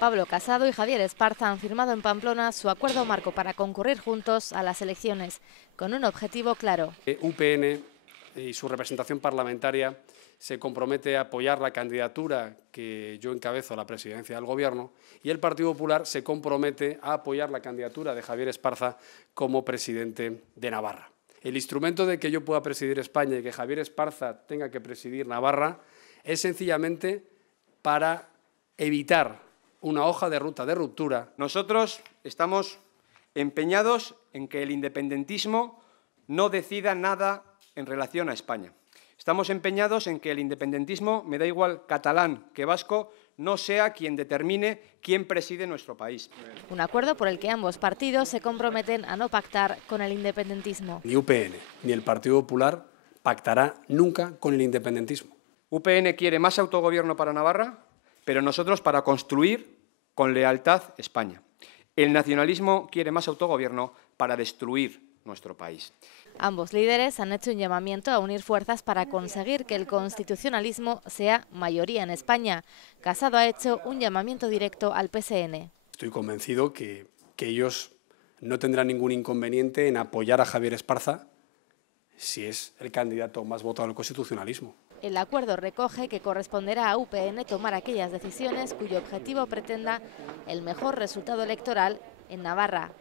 Pablo Casado y Javier Esparza han firmado en Pamplona su acuerdo marco para concurrir juntos a las elecciones, con un objetivo claro. UPN y su representación parlamentaria se compromete a apoyar la candidatura que yo encabezo a la presidencia del Gobierno, y el Partido Popular se compromete a apoyar la candidatura de Javier Esparza como presidente de Navarra. El instrumento de que yo pueda presidir España y que Javier Esparza tenga que presidir Navarra es sencillamente para evitar una hoja de ruta de ruptura. Nosotros estamos empeñados en que el independentismo no decida nada en relación a España. Estamos empeñados en que el independentismo, me da igual catalán que vasco, no sea quien determine quién preside nuestro país. Un acuerdo por el que ambos partidos se comprometen a no pactar con el independentismo. Ni UPN ni el Partido Popular pactará nunca con el independentismo. UPN quiere más autogobierno para Navarra, pero nosotros para construir con lealtad España. El nacionalismo quiere más autogobierno para destruir nuestro país. Ambos líderes han hecho un llamamiento a unir fuerzas para conseguir que el constitucionalismo sea mayoría en España. Casado ha hecho un llamamiento directo al PSN. Estoy convencido que ellos no tendrán ningún inconveniente en apoyar a Javier Esparza si es el candidato más votado al constitucionalismo. El acuerdo recoge que corresponderá a UPN tomar aquellas decisiones cuyo objetivo pretenda el mejor resultado electoral en Navarra.